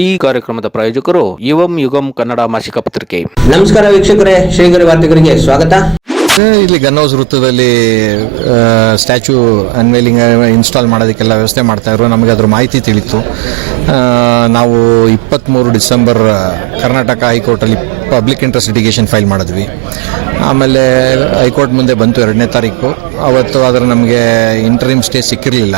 ಈ ಕಾರ್ಯಕ್ರಮದ ಪ್ರಾಯೋಜಕರು ಯುವಂ ಯುಗಂ ಕನ್ನಡ ಮಾಸಿಕ ಪತ್ರಿಕೆ. ನಮಸ್ಕಾರ ವೀಕ್ಷಕರೇ ಶ್ರೀಗರಿ ವಾರ್ತೆಗರಿಗೆ ಸ್ವಾಗತ. ಇಲ್ಲಿ ಗನ್ನೌಸ್ ವೃತ್ತದಲ್ಲಿ ಸ್ಟ್ಯಾಚು ಅನ್ವೇಲಿಂಗ್ ಇನ್ಸ್ಟಾಲ್ ಮಾಡೋದಕ್ಕೆಲ್ಲ ವ್ಯವಸ್ಥೆ ಮಾಡ್ತಾ ಇದ್ರು. ನಮಗೆ ಅದ್ರ ಮಾಹಿತಿ ತಿಳಿತು. ನಾವು ಇಪ್ಪತ್ತ್ಮೂರು ಡಿಸೆಂಬರ್ ಕರ್ನಾಟಕ ಹೈಕೋರ್ಟಲ್ಲಿ ಪಬ್ಲಿಕ್ ಇಂಟ್ರೆಸ್ಟ್ ಲಿಟಿಗೇಷನ್ ಫೈಲ್ ಮಾಡಿದ್ವಿ. ಆಮೇಲೆ ಹೈಕೋರ್ಟ್ ಮುಂದೆ ಬಂತು ಎರಡನೇ ತಾರೀಕು. ಅವತ್ತು ಆದರೆ ನಮಗೆ ಇಂಟರಿಮ್ ಸ್ಟೇ ಸಿಕ್ಕಿರಲಿಲ್ಲ.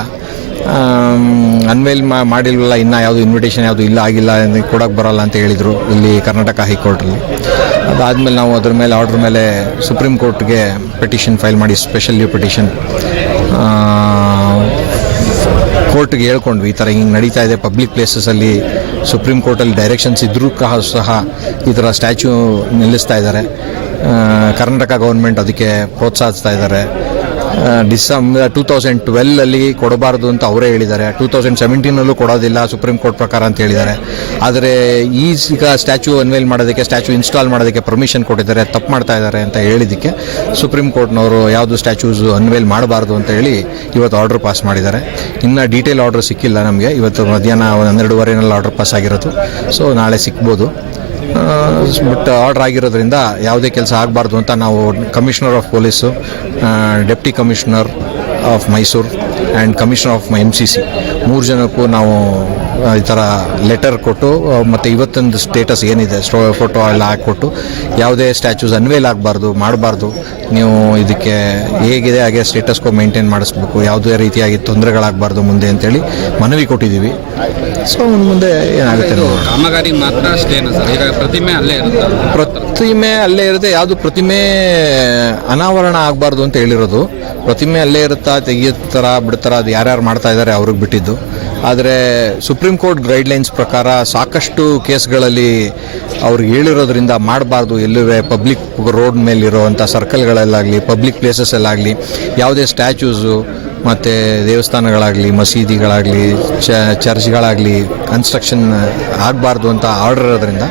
ಅನ್ವೇಲ್ ಮಾಡಿಲ್ವಲ್ಲ, ಇನ್ನೂ ಯಾವುದು ಇನ್ವಿಟೇಷನ್ ಯಾವುದು ಇಲ್ಲ, ಆಗಿಲ್ಲ ಕೊಡೋಕ್ಕೆ ಬರಲ್ಲ ಅಂತ ಹೇಳಿದರು ಇಲ್ಲಿ ಕರ್ನಾಟಕ ಹೈಕೋರ್ಟಲ್ಲಿ ಅದಾದಮೇಲೆ ನಾವು ಅದ್ರ ಮೇಲೆ ಆರ್ಡ್ರ್ ಮೇಲೆ ಸುಪ್ರೀಂ ಕೋರ್ಟ್ಗೆ ಪೆಟಿಷನ್ ಫೈಲ್ ಮಾಡಿ ಸ್ಪೆಷಲ್ ಲೀವ್ ಪೆಟಿಷನ್ ಕೋರ್ಟ್ಗೆ ಹೇಳ್ಕೊಂಡ್ವಿ, ಈ ಥರ ಹಿಂಗೆ ನಡೀತಾ ಇದೆ ಪಬ್ಲಿಕ್ ಪ್ಲೇಸಸಲ್ಲಿ ಸುಪ್ರೀಂ ಕೋರ್ಟಲ್ಲಿ ಡೈರೆಕ್ಷನ್ಸ್ ಇದ್ರೂ ಕಹ, ಸಹ ಈ ಥರ ಸ್ಟ್ಯಾಚ್ಯೂ ನಿಲ್ಲಿಸ್ತಾ ಇದ್ದಾರೆ ಕರ್ನಾಟಕ ಗೌರ್ಮೆಂಟ್ ಅದಕ್ಕೆ ಪ್ರೋತ್ಸಾಹಿಸ್ತಾ ಇದ್ದಾರೆ ಡಿಸೆಂಬರ್ ಟೂ ತೌಸಂಡ್ ಟ್ವೆಲ್ಲಲ್ಲಿ ಕೊಡಬಾರ್ದು ಅಂತ ಅವರೇ ಹೇಳಿದ್ದಾರೆ. ಟೂ ತೌಸಂಡ್ ಸೆವೆಂಟೀನಲ್ಲೂ ಕೊಡೋದಿಲ್ಲ ಸುಪ್ರೀಂ ಕೋರ್ಟ್ ಪ್ರಕಾರ ಅಂತ ಹೇಳಿದ್ದಾರೆ. ಆದರೆ ಈಗ ಸ್ಟ್ಯಾಚ್ಯೂ ಅನ್ವೇಲ್ ಮಾಡೋದಕ್ಕೆ, ಸ್ಟ್ಯಾಚ್ಯೂ ಇನ್ಸ್ಟಾಲ್ ಮಾಡೋದಕ್ಕೆ ಪರ್ಮಿಷನ್ ಕೊಟ್ಟಿದ್ದಾರೆ, ತಪ್ಪು ಮಾಡ್ತಾ ಇದ್ದಾರೆ ಅಂತ ಹೇಳಿದ್ದಕ್ಕೆ ಸುಪ್ರೀಂ ಕೋರ್ಟ್ನವರು ಯಾವುದು ಸ್ಟ್ಯಾಚ್ಯೂಸ್ ಅನ್ವೇಲ್ ಮಾಡಬಾರ್ದು ಅಂತ ಹೇಳಿ ಇವತ್ತು ಆರ್ಡರ್ ಪಾಸ್ ಮಾಡಿದ್ದಾರೆ. ಇನ್ನು ಡೀಟೇಲ್ ಆರ್ಡರ್ ಸಿಕ್ಕಿಲ್ಲ ನಮಗೆ. ಇವತ್ತು ಮಧ್ಯಾಹ್ನ ಒಂದು ಹನ್ನೆರಡುವರೆನಲ್ಲಿ ಆರ್ಡರ್ ಪಾಸ್ ಆಗಿರೋದು. ಸೊ ನಾಳೆ ಸಿಗ್ಬೋದು ಬಟ್ ಆರ್ಡರ್ ಆಗಿರೋದ್ರಿಂದ ಯಾವುದೇ ಕೆಲಸ ಆಗಬಾರ್ದು ಅಂತ ನಾವು commissioner of police deputy commissioner of Mysuru and commissioner of M C C ಮೂರು ಜನಕ್ಕೂ ನಾವು ಈ ಥರ ಲೆಟರ್ ಕೊಟ್ಟು ಮತ್ತು ಇವತ್ತೊಂದು ಸ್ಟೇಟಸ್ ಏನಿದೆ ಸ್ಟೋ ಫೋಟೋ ಎಲ್ಲ ಹಾಕ್ಕೊಟ್ಟು ಯಾವುದೇ ಸ್ಟ್ಯಾಚ್ಯೂಸ್ ಅನ್ವೇಲ್ ಆಗಬಾರ್ದು ಮಾಡಬಾರ್ದು ನೀವು ಇದಕ್ಕೆ ಹೇಗಿದೆ ಹಾಗೆ ಸ್ಟೇಟಸ್ಗೂ ಮೇಂಟೈನ್ ಮಾಡಿಸ್ಬೇಕು ಯಾವುದೇ ರೀತಿಯಾಗಿ ತೊಂದರೆಗಳಾಗಬಾರ್ದು ಮುಂದೆ ಅಂತೇಳಿ ಮನವಿ ಕೊಟ್ಟಿದ್ದೀವಿ. ಸೊ ಮುಂದೆ ಏನಾಗುತ್ತೆ ಕಾಮಗಾರಿ ಮಾತ್ರ ಈಗ ಪ್ರತಿಮೆ ಅಲ್ಲೇ ಇರುತ್ತೆ? ಪ್ರತಿಮೆ ಅಲ್ಲೇ ಇರುತ್ತೆ ಯಾವುದು ಪ್ರತಿಮೆ ಅನಾವರಣ ಆಗಬಾರ್ದು ಅಂತ ಹೇಳಿರೋದು. ಪ್ರತಿಮೆ ಅಲ್ಲೇ ಇರುತ್ತಾ ತೆಗಿಯುತ್ತಾರ ಬಿಡ್ತಾರ ಅದು ಯಾರ್ಯಾರು ಮಾಡ್ತಾ ಇದ್ದಾರೆ ಅವ್ರಿಗೆ ಬಿಟ್ಟಿದ್ದು. ಆದರೆ ಸುಪ್ರೀಂ ಕೋರ್ಟ್ ಗೈಡ್ಲೈನ್ಸ್ ಪ್ರಕಾರ ಸಾಕಷ್ಟು ಕೇಸ್ಗಳಲ್ಲಿ ಅವ್ರು ಹೇಳಿರೋದ್ರಿಂದ ಮಾಡಬಾರ್ದು. ಎಲ್ಲೂ ಪಬ್ಲಿಕ್ ರೋಡ್ ಮೇಲೆ ಇರೋವಂಥ ಸರ್ಕಲ್ಗಳಲ್ಲಾಗಲಿ ಪಬ್ಲಿಕ್ ಪ್ಲೇಸಸ್ಸಲ್ಲಾಗಲಿ ಯಾವುದೇ ಸ್ಟ್ಯಾಚ್ಯೂಸು ಮತ್ತು ದೇವಸ್ಥಾನಗಳಾಗಲಿ, ಮಸೀದಿಗಳಾಗಲಿ ಚರ್ಚ್ಗಳಾಗಲಿ ಕನ್ಸ್ಟ್ರಕ್ಷನ್ ಆಗಬಾರ್ದು ಅಂತ ಆರ್ಡರ್ ಇರೋದ್ರಿಂದ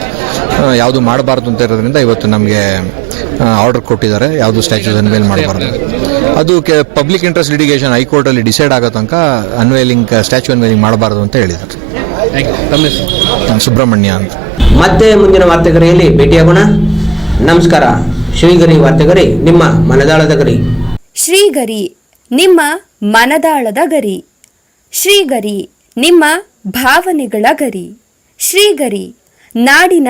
ಯಾವುದು ಮಾಡಬಾರ್ದು ಅಂತ ಇರೋದ್ರಿಂದ ಇವತ್ತು ನಮಗೆ ಆರ್ಡರ್ ಕೊಟ್ಟಿದ್ದಾರೆ. ಯಾವುದು ಸ್ಟ್ಯಾಚ್ಯೂಸ್ ಅನ್ವೇಲ್ ಮಾಡಬಾರ್ದು. ಅದು ಕೆ ಪಬ್ಲಿಕ್ ಇಂಟ್ರೆಸ್ಟ್ ಲಿಟಿಗೇಷನ್ ಹೈಕೋರ್ಟಲ್ಲಿ ಡಿಸೈಡ್ ಆಗೋ ತನಕ ಅನ್ವೇಲಿಂಗ್ ಸ್ಟ್ಯಾಚ್ಯೂ ಅನ್ವೇಲಿಂಗ್ ಮಾಡಬಾರ್ದು ಅಂತ ಹೇಳಿದ್ದಾರೆ. ಸುಬ್ರಹ್ಮಣ್ಯ ಅಂತ. ಮತ್ತೆ ಮುಂದಿನ ವಾರ್ತೆಗರಿಯಲ್ಲಿ ಭೇಟಿಯಾಗೋಣ ನಮಸ್ಕಾರ. ಶ್ರೀಗರಿ ವಾರ್ತೆಗರಿ ನಿಮ್ಮ ಮನದಾಳದ ಗರಿ. ಶ್ರೀಗರಿ ನಿಮ್ಮ ಮನದಾಳದ ಗರಿ. ಶ್ರೀಗರಿ ನಿಮ್ಮ ಭಾವನೆಗಳ ಗರಿ. ಶ್ರೀಗರಿ ನಾಡಿನ